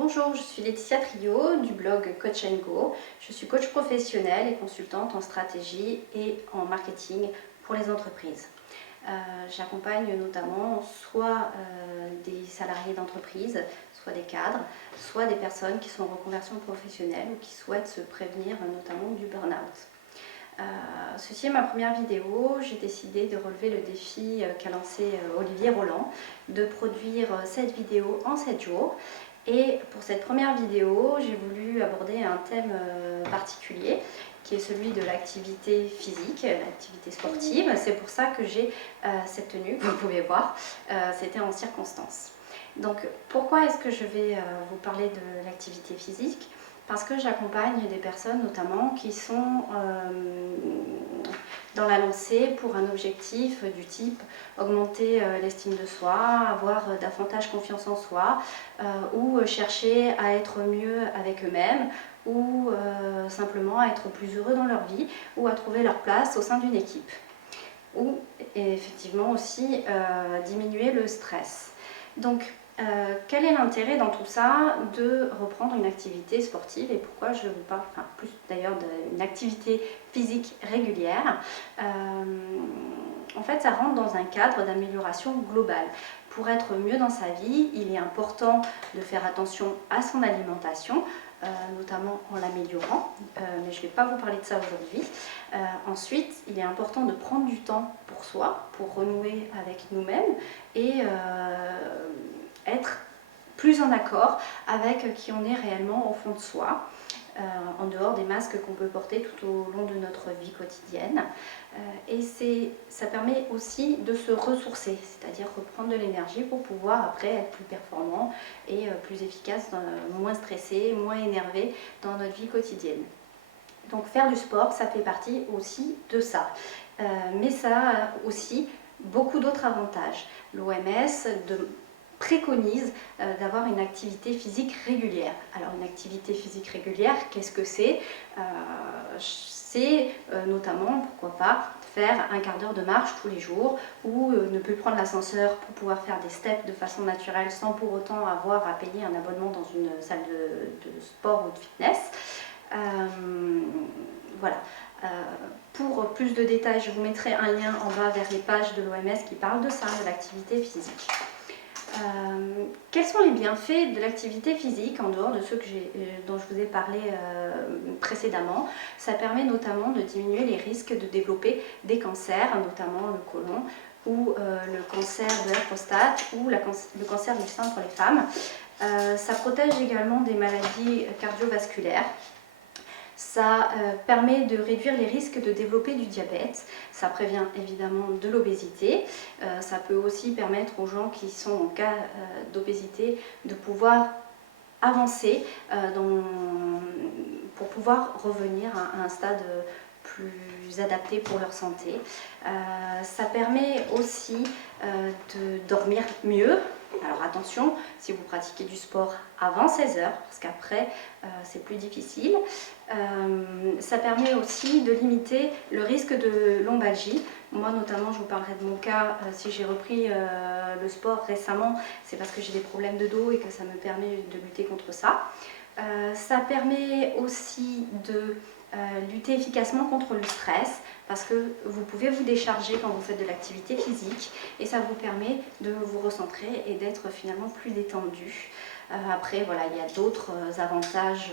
Bonjour, je suis Laetitia Trio du blog Coach & Go. Je suis coach professionnel et consultante en stratégie et en marketing pour les entreprises. J'accompagne notamment soit des salariés d'entreprise, soit des cadres, soit des personnes qui sont en reconversion professionnelle ou qui souhaitent se prévenir notamment du burn-out. Ceci est ma première vidéo. J'ai décidé de relever le défi qu'a lancé Olivier Roland de produire cette vidéo en 7 jours. Et pour cette première vidéo, j'ai voulu aborder un thème particulier qui est celui de l'activité physique, l'activité sportive. C'est pour ça que j'ai cette tenue que vous pouvez voir. C'était en circonstance. Donc pourquoi est-ce que je vais vous parler de l'activité physique ? Parce que j'accompagne des personnes notamment qui sont dans la lancée pour un objectif du type augmenter l'estime de soi, avoir davantage confiance en soi ou chercher à être mieux avec eux-mêmes ou simplement à être plus heureux dans leur vie ou à trouver leur place au sein d'une équipe. Ou effectivement aussi diminuer le stress. Donc quel est l'intérêt dans tout ça de reprendre une activité sportive et pourquoi je vous parle, plus d'ailleurs d'une activité physique régulière. En fait, ça rentre dans un cadre d'amélioration globale. Pour être mieux dans sa vie, il est important de faire attention à son alimentation, notamment en l'améliorant, mais je ne vais pas vous parler de ça aujourd'hui. Ensuite, il est important de prendre du temps pour soi, pour renouer avec nous-mêmes et être plus en accord avec qui on est réellement au fond de soi, en dehors des masques qu'on peut porter tout au long de notre vie quotidienne. Et ça permet aussi de se ressourcer, c'est-à-dire reprendre de l'énergie pour pouvoir après être plus performant et plus efficace, moins stressé, moins énervé dans notre vie quotidienne. Donc faire du sport, ça fait partie aussi de ça. Mais ça a aussi beaucoup d'autres avantages. L'OMS préconise d'avoir une activité physique régulière. Alors une activité physique régulière, qu'est-ce que c'est ? C'est notamment, pourquoi pas, faire un quart d'heure de marche tous les jours ou ne plus prendre l'ascenseur pour pouvoir faire des steps de façon naturelle sans pour autant avoir à payer un abonnement dans une salle de sport ou de fitness. Voilà. Pour plus de détails, je vous mettrai un lien en bas vers les pages de l'OMS qui parlent de ça, de l'activité physique. Quels sont les bienfaits de l'activité physique en dehors de ceux dont je vous ai parlé précédemment? Ça permet notamment de diminuer les risques de développer des cancers, notamment le côlon ou le cancer de la prostate ou le cancer du sein pour les femmes. Ça protège également des maladies cardiovasculaires. Ça permet de réduire les risques de développer du diabète, ça prévient évidemment de l'obésité, ça peut aussi permettre aux gens qui sont en cas d'obésité de pouvoir avancer pour pouvoir revenir à un stade plus adapté pour leur santé. Ça permet aussi de dormir mieux. Alors attention, si vous pratiquez du sport avant 16 heures, parce qu'après c'est plus difficile. Ça permet aussi de limiter le risque de lombalgie. Moi notamment, je vous parlerai de mon cas, si j'ai repris le sport récemment, c'est parce que j'ai des problèmes de dos et que ça me permet de lutter contre ça. Ça permet aussi de lutter efficacement contre le stress parce que vous pouvez vous décharger quand vous faites de l'activité physique et ça vous permet de vous recentrer et d'être finalement plus détendu. Après, voilà, il y a d'autres avantages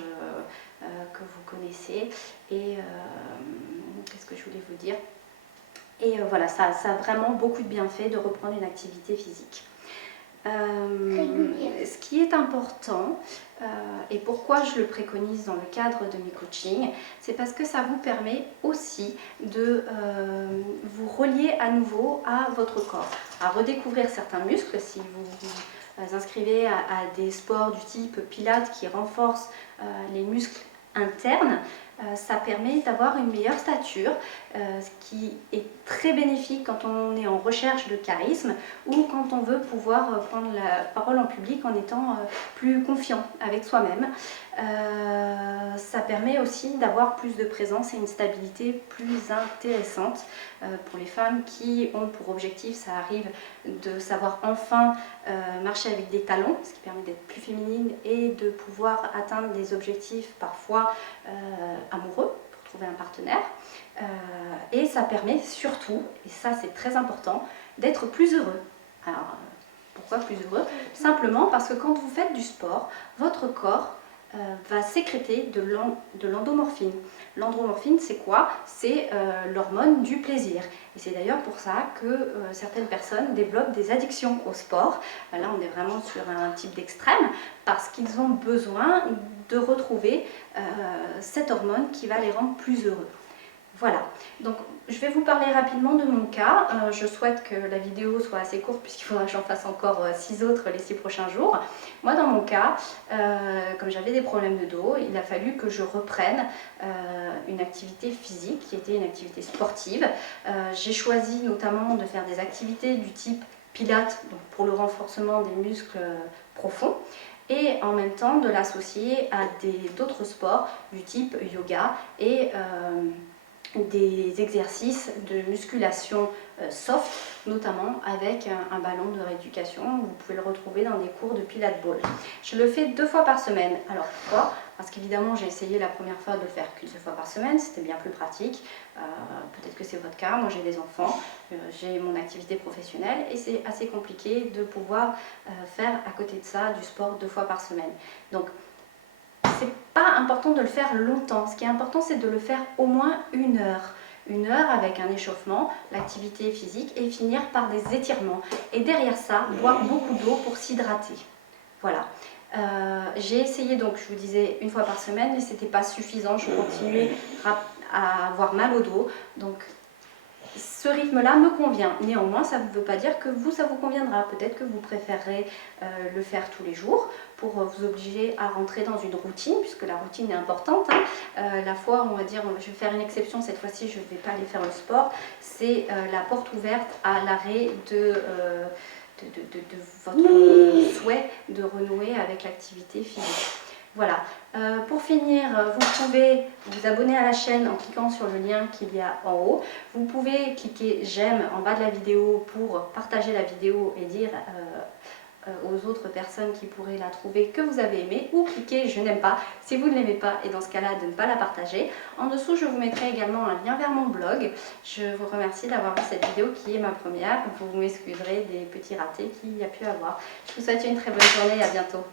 que vous connaissez et qu'est-ce que je voulais vous dire ? Et voilà, ça a vraiment beaucoup de bienfaits de reprendre une activité physique. Ce qui est important et pourquoi je le préconise dans le cadre de mes coachings, c'est parce que ça vous permet aussi de vous relier à nouveau à votre corps, à redécouvrir certains muscles si vous vous inscrivez à des sports du type pilates qui renforcent les muscles internes. Ça permet d'avoir une meilleure stature, ce qui est très bénéfique quand on est en recherche de charisme ou quand on veut pouvoir prendre la parole en public en étant plus confiant avec soi-même. Ça permet aussi d'avoir plus de présence et une stabilité plus intéressante pour les femmes qui ont pour objectif, ça arrive, de savoir enfin marcher avec des talons, ce qui permet d'être plus féminine et de pouvoir atteindre des objectifs parfois amoureux pour trouver un partenaire. Et ça permet surtout, et ça c'est très important, d'être plus heureux. Alors, pourquoi plus heureux? Simplement parce que quand vous faites du sport, votre corps va sécréter de l'endomorphine. L'endomorphine, c'est quoi? C'est l'hormone du plaisir. Et c'est d'ailleurs pour ça que certaines personnes développent des addictions au sport. Là, on est vraiment sur un type d'extrême parce qu'ils ont besoin de retrouver cette hormone qui va les rendre plus heureux. Voilà, donc je vais vous parler rapidement de mon cas. Je souhaite que la vidéo soit assez courte puisqu'il faudra que j'en fasse encore 6 autres les 6 prochains jours. Moi dans mon cas, comme j'avais des problèmes de dos, il a fallu que je reprenne une activité physique qui était une activité sportive. J'ai choisi notamment de faire des activités du type pilates, donc pour le renforcement des muscles profonds, et en même temps de l'associer à d'autres sports du type yoga et des exercices de musculation soft, notamment avec un ballon de rééducation. Vous pouvez le retrouver dans des cours de Pilates Ball. Je le fais 2 fois par semaine. Alors pourquoi? Parce qu'évidemment j'ai essayé la première fois de le faire qu'une seule fois par semaine, c'était bien plus pratique. Peut-être que c'est votre cas, moi j'ai des enfants, j'ai mon activité professionnelle et c'est assez compliqué de pouvoir faire à côté de ça du sport 2 fois par semaine. Donc c'est pas important de le faire longtemps, ce qui est important c'est de le faire au moins 1 heure. 1 heure avec un échauffement, l'activité physique et finir par des étirements. Et derrière ça, boire beaucoup d'eau pour s'hydrater. Voilà. J'ai essayé donc, je vous disais, 1 fois par semaine, mais c'était pas suffisant, je continuais à avoir mal au dos. Donc ce rythme-là me convient. Néanmoins, ça ne veut pas dire que vous, ça vous conviendra. Peut-être que vous préférerez le faire tous les jours pour vous obliger à rentrer dans une routine, puisque la routine est importante. La fois, on va dire, je vais faire une exception, cette fois-ci, je ne vais pas aller faire le sport. C'est la porte ouverte à l'arrêt de votre souhait de renouer avec l'activité physique. Voilà, pour finir, vous pouvez vous abonner à la chaîne en cliquant sur le lien qu'il y a en haut. Vous pouvez cliquer j'aime en bas de la vidéo pour partager la vidéo et dire aux autres personnes qui pourraient la trouver que vous avez aimé, ou cliquer je n'aime pas si vous ne l'aimez pas et dans ce cas-là de ne pas la partager. En dessous, je vous mettrai également un lien vers mon blog. Je vous remercie d'avoir vu cette vidéo qui est ma première. Vous m'excuserez des petits ratés qu'il y a pu avoir. Je vous souhaite une très bonne journée et à bientôt.